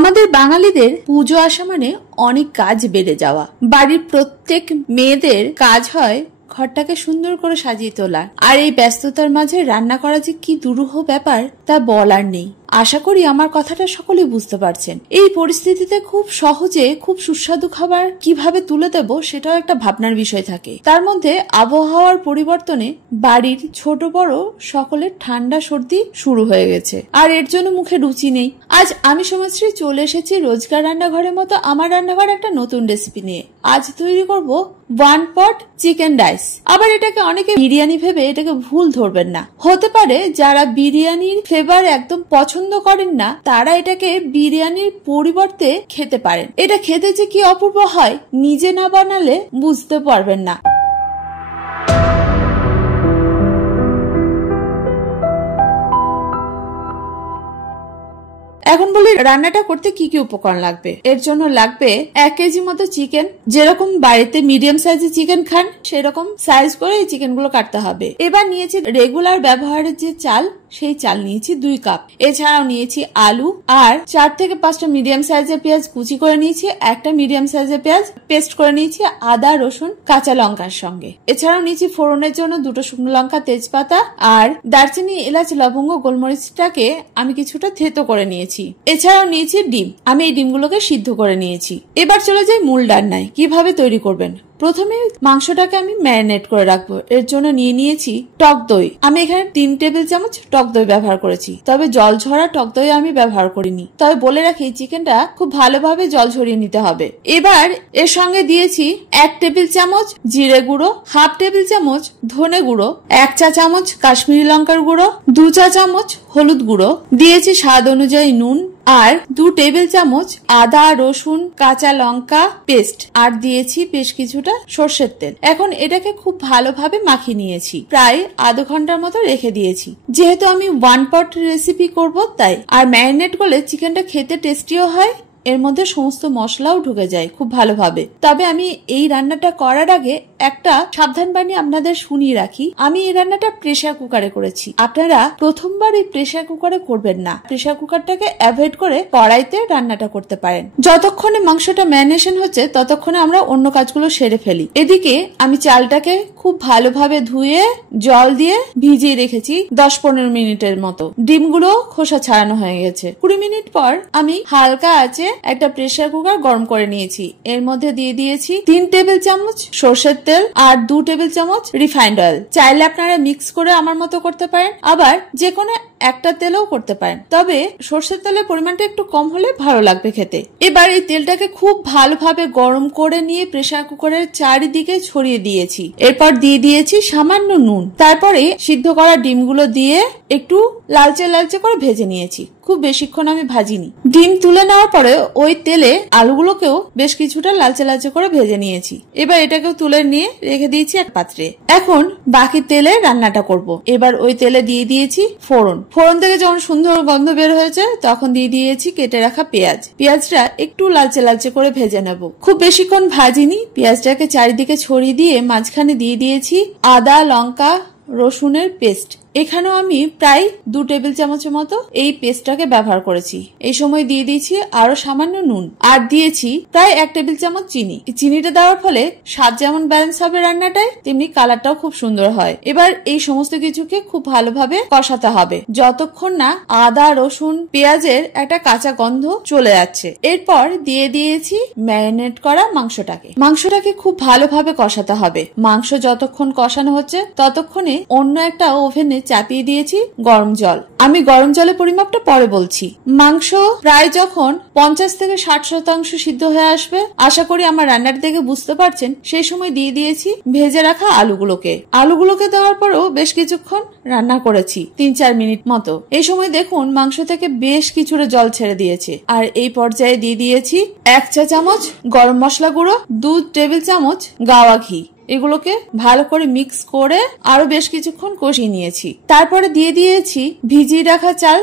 আমাদের বাঙালিদের পুজো আসা মানে অনেক কাজ বেড়ে যাওয়া। বাড়ির প্রত্যেক মেয়েদের কাজ হয় ঘরটাকে সুন্দর করে সাজিয়ে তোলা, আর এই ব্যস্ততার মাঝে রান্না করা যে কি দুরূহ ব্যাপার তা বলার নেই। আশা করি আমার কথাটা সকলেই বুঝতে পারছেন। এই পরিস্থিতিতে খুব সহজে খুব সুস্বাদু খাবার কিভাবে তুলে দেব সেটাও একটা ভাবনার বিষয় থাকে। তার মধ্যে আবহাওয়ার পরিবর্তনে বাড়ির ছোট বড় সকলের ঠান্ডা সর্দি শুরু হয়ে গেছে, আর এর জন্য মুখে রুচি নেই। আজ আমি সমাজশ্রী চলে এসেছি রোজকার রান্নাঘরের মতো আমার রান্নাঘর একটা নতুন রেসিপি নিয়ে। আজ তৈরি করব 1 পট চিকেন রাইস। আবার এটাকে অনেকে বিরিয়ানি ভেবে এটাকে ভুল ধরবেন না। হতে পারে যারা বিরিয়ানির ফ্লেভার একদম পছন্দ করেন না তারা এটাকে বিরিয়ানির পরিবর্তে খেতে পারেন। এটা খেতে যে কি অপূর্ব হয় নিজে না বানালে বুঝতে পারবেন না। এখন বলি রান্নাটা করতে কি কি উপকরণ লাগবে। এর জন্য লাগবে 1 কেজি মতো চিকেন। যেরকম বাড়িতে মিডিয়াম সাইজের চিকেন খান সেরকম সাইজ করে এই চিকেন গুলো কাটতে হবে। এবার নিয়েছি রেগুলার ব্যবহারের যে চাল, সেই চাল নিয়েছি 2 কাপ। এছাড়াও নিয়েছি আলু আর 4 থেকে 5টা মিডিয়াম সাইজের পেঁয়াজ কুচি করে নিয়েছি। একটা মিডিয়াম সাইজের পেঁয়াজ পেস্ট করে নিয়েছি আদা রসুন কাঁচা লঙ্কার সঙ্গে। এছাড়াও নিয়েছি ফোড়নের জন্য 2টো শুকনো লঙ্কা, তেজপাতা আর দারচিনি, এলাচ, লবঙ্গ, গোলমরিচটাকে আমি কিছুটা থেতো করে নিয়েছি। এছাড়াও নিয়েছি ডিম। আমি এই ডিমগুলোকে সিদ্ধ করে নিয়েছি। এবার চলে যাই মূল রান্নায়। কিভাবে তৈরি করবেন। প্রথমে মাংসটাকে আমি ম্যারিনেট করে রাখবো। এর জন্য নিয়ে নিয়েছি টক দই। আমি এখানে 3 টেবিল চামচ টক দই ব্যবহার করেছি, তবে জল ঝরা টক দই আমি ব্যবহার করিনি। তবে বলে রাখি চিকেনটা খুব ভালোভাবে জল ঝরিয়ে নিতে হবে। এবার এর সঙ্গে দিয়েছি 1 টেবিল চামচ জিরে গুঁড়ো, 1/2 টেবিল চামচ ধনে গুঁড়ো, 1 চা চামচ কাশ্মীরি লঙ্কার গুঁড়ো, 2 চা চামচ হলুদ গুঁড়ো, দিয়েছি স্বাদ অনুযায়ী নুন আর 2 টেবিল চামচ আদা রসুন কাঁচা লঙ্কা পেস্ট, আর দিয়েছি বেশ কিছুটা সর্ষের তেল। এখন এটাকে খুব ভালোভাবে মাখিয়ে নিয়েছি। প্রায় আধা ঘন্টার মতো রেখে দিয়েছি। যেহেতু আমি 1 পট রেসিপি করব তাই। আর ম্যারিনেট করলে চিকেনটা খেতে টেস্টিও হয়, এর মধ্যে সমস্ত মশলাও ঢুকে যায় খুব ভালোভাবে। তবে আমি এই রান্নাটা করার আগে একটা সাবধান বাণী আপনাদের শুনিয়ে রাখি। আমি এই রান্নাটা প্রেসার কুকারে করেছি। আপনারা প্রথমবার এই প্রেসার কুকারে করবেন না। প্রেসার কুকারটাকে অ্যাভয়েড করে কড়াইতে রান্নাটা করতে পারেন। যতক্ষণে মাংসটা ম্যারিনেশন হচ্ছে ততক্ষণে আমরা অন্য কাজগুলো সেরে ফেলি। এদিকে আমি চালটাকে খুব ভালোভাবে ধুয়ে জল দিয়ে ভিজিয়ে রেখেছি 10-15 মিনিটের মতো। ডিমগুলো খোসা ছাড়ানো হয়ে গেছে। 20 মিনিট পর আমি হালকা আছে একটা প্রেসার কুকার গরম করে নিয়েছি। এর মধ্যে দিয়ে দিয়েছি 3 টেবিল চামচ সর্ষের তেল আর 2 টেবিল চামচ রিফাইন্ড অয়েল। চাইলে আপনারা মিক্স করে আমার মতো করতে পারেন, আবার যে কোনো একটা তেলেও করতে পারেন। তবে সর্ষের তেলের পরিমাণটা একটু কম হলে ভালো লাগবে খেতে। এবার এই তেলটাকে খুব ভালোভাবে গরম করে নিয়ে প্রেসার কুকারের চারিদিকে ছড়িয়ে দিয়েছি। এরপর দিয়ে দিয়েছি সামান্য নুন। তারপরে সিদ্ধ করা ডিমগুলো দিয়ে একটু লালচে লালচে করে ভেজে নিয়েছি। খুব বেশিক্ষণ আমি ভাজিনি। ডিম তুলে নেওয়ার পরে ওই তেলে আলুগুলোকেও বেশ কিছুটা লালচে লালচে করে ভেজে নিয়েছি। এবার এটাকেও তুলে নিয়ে রেখে দিয়েছি এক পাত্রে। এখন বাকি তেলে রান্নাটা করব। এবার ওই তেলে দিয়ে দিয়েছি ফোড়ন। ফোড়ন থেকে যখন সুন্দর গন্ধ বের হয়েছে তখন দিয়ে দিয়েছি কেটে রাখা পেঁয়াজ। পেঁয়াজটা একটু লালচে লালচে করে ভেজে নেব। খুব বেশিক্ষণ ভাজিনি। পেঁয়াজটাকে চারিদিকে ছড়িয়ে দিয়ে মাঝখানে দিয়ে দিয়েছি আদা লঙ্কা রসুনের পেস্ট। এখানেও আমি প্রায় 2 টেবিল চামচের মতো এই পেস্টটাকে ব্যবহার করেছি। এই সময় দিয়ে দিয়েছি আরো সামান্য নুন আর দিয়েছি প্রায় 1 টেবিল চামচ চিনি। চিনিটা দেওয়ার ফলে স্বাদ যেমন ব্যালেন্স হবে রান্নাটায়, তেমনি কালারটাও খুব সুন্দর হয়। এবার এই সমস্ত কিছুকে খুব ভালোভাবে কষাতে হবে যতক্ষণ না আদা রসুন পেঁয়াজের একটা কাঁচা গন্ধ চলে যাচ্ছে। এরপর দিয়ে দিয়েছি ম্যারিনেট করা মাংসটাকে খুব ভালোভাবে কষাতে হবে। মাংস যতক্ষণ কষানো হচ্ছে ততক্ষণে অন্য একটা ওভেনে চাপিয়ে দিয়েছি গরম জল। আমি গরম জলের পরিমাপটা পরে বলছি। মাংস প্রায় যখন 50 থেকে 60% সিদ্ধ হয়ে আসবে, আশা করি আমার রান্নাটা দেখে বুঝতে পারছেন, সেই সময় দিয়ে দিয়েছি ভেজে রাখা আলুগুলোকে দেওয়ার পরেও বেশ কিছুক্ষণ রান্না করেছি 3-4 মিনিট মতো। এই সময় দেখুন মাংস থেকে বেশ কিছুটা জল ছেড়ে দিয়েছে। আর এই পর্যায়ে দিয়ে দিয়েছি 1 চা চামচ গরম মশলা গুঁড়ো, 2 টেবিল চামচ গাওয়া ঘি। এগুলোকে ভালো করে মিক্স করে আরো বেশ কিছুক্ষণ কষিয়ে নিয়েছি। তারপরে দিয়ে দিয়েছি ভিজিয়ে রাখা চাল,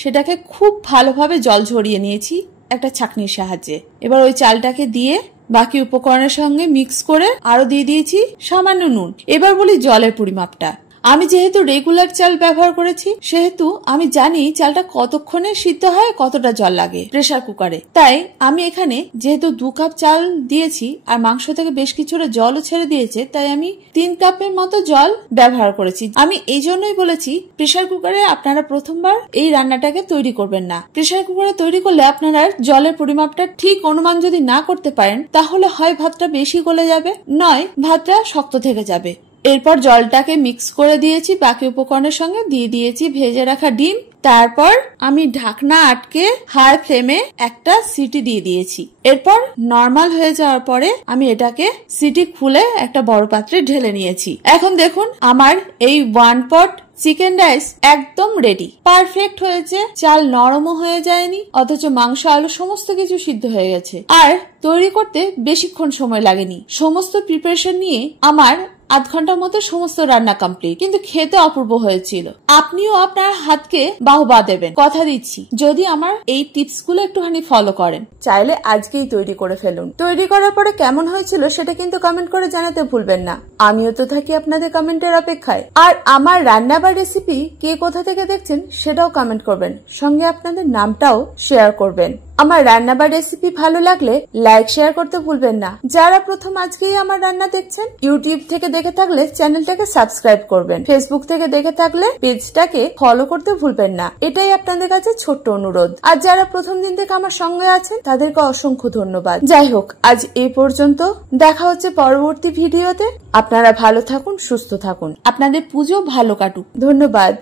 সেটাকে খুব ভালোভাবে জল ঝরিয়ে নিয়েছি একটা ছাঁকনির সাহায্যে। এবার ওই চালটাকে দিয়ে বাকি উপকরণের সঙ্গে মিক্স করে আরো দিয়ে দিয়েছি সামান্য নুন। এবার বলি জলের পরিমাপটা। আমি যেহেতু রেগুলার চাল ব্যবহার করেছি সেহেতু আমি জানি চালটা কতক্ষণে সিদ্ধ হয়, কতটা জল লাগে প্রেসার কুকারে। তাই আমি এখানে যেহেতু 2 কাপ চাল দিয়েছি আর মাংস থেকে বেশ কিছুটা জলও ছেড়ে দিয়েছে, তাই আমি 3 কাপের মতো জল ব্যবহার করেছি। আমি এই জন্যই বলেছি প্রেসার কুকারে আপনারা প্রথমবার এই রান্নাটাকে তৈরি করবেন না। প্রেসার কুকারে তৈরি করলে আপনারা জলের পরিমাপটা ঠিক অনুমান যদি না করতে পারেন তাহলে হয় ভাতটা বেশি গলে যাবে, নয় ভাতটা শক্ত থেকে যাবে। এরপর জলটাকে মিক্স করে দিয়েছি, বাকি উপকরণের সঙ্গে দিয়ে দিয়েছি ভেজে রাখা ডিম। তারপর আমি ঢাকনা আটকে হাই ফ্লেমে একটা সিটি দিয়ে দিয়েছি। এরপর নরমাল হয়ে যাওয়ার পরে আমি এটাকে সিটি খুলে একটা বড় পাত্রে ঢেলে নিয়েছি। এখন দেখুন আমার এই 1 পট চিকেন রাইস একদম রেডি, পারফেক্ট হয়েছে। চাল নরমও হয়ে যায়নি, অথচ মাংস আলু সমস্ত কিছু সিদ্ধ হয়ে গেছে। আর তৈরি করতে বেশিক্ষণ সময় লাগেনি। সমস্ত প্রিপারেশন নিয়ে আমার আধ ঘন্টার মতো সমস্ত রান্না কমপ্লিট, কিন্তু খেতে অপূর্ব হয়েছিল। আপনিও আপনার হাতকে বাহবা দেবেন, কথা দিচ্ছি, যদি আমার এই টিপস গুলো একটুখানি ফলো করেন। চাইলে আজকেই তৈরি করে ফেলুন। তৈরি করার পরে কেমন হয়েছিল সেটা কিন্তু কমেন্ট করে জানাতে ভুলবেন না। আমিও তো থাকি আপনাদের কমেন্টের অপেক্ষায়। আর আমার রান্না বা রেসিপি কে কোথা থেকে দেখছেন সেটাও কমেন্ট করবেন, সঙ্গে আপনাদের নামটাও শেয়ার করবেন। আমার রান্না বা রেসিপি ভালো লাগলে লাইক শেয়ার করতে ভুলবেন না। যারা প্রথম আজকেই আমার রান্না দেখছেন, ইউটিউব থেকে দেখে থাকলে চ্যানেলটাকে সাবস্ক্রাইব করবেন, ফেসবুক থেকে দেখে থাকলে পেজটাকে ফলো করতে ভুলবেন না। এটাই আপনাদের কাছে ছোট্ট অনুরোধ। আর যারা প্রথম দিন থেকে আমার সঙ্গে আছেন তাদেরকে অসংখ্য ধন্যবাদ। যাই হোক, আজ এই পর্যন্ত, দেখা হচ্ছে পরবর্তী ভিডিওতে। আপনারা ভালো থাকুন, সুস্থ থাকুন, আপনাদের পুজো ভালো কাটুক। ধন্যবাদ।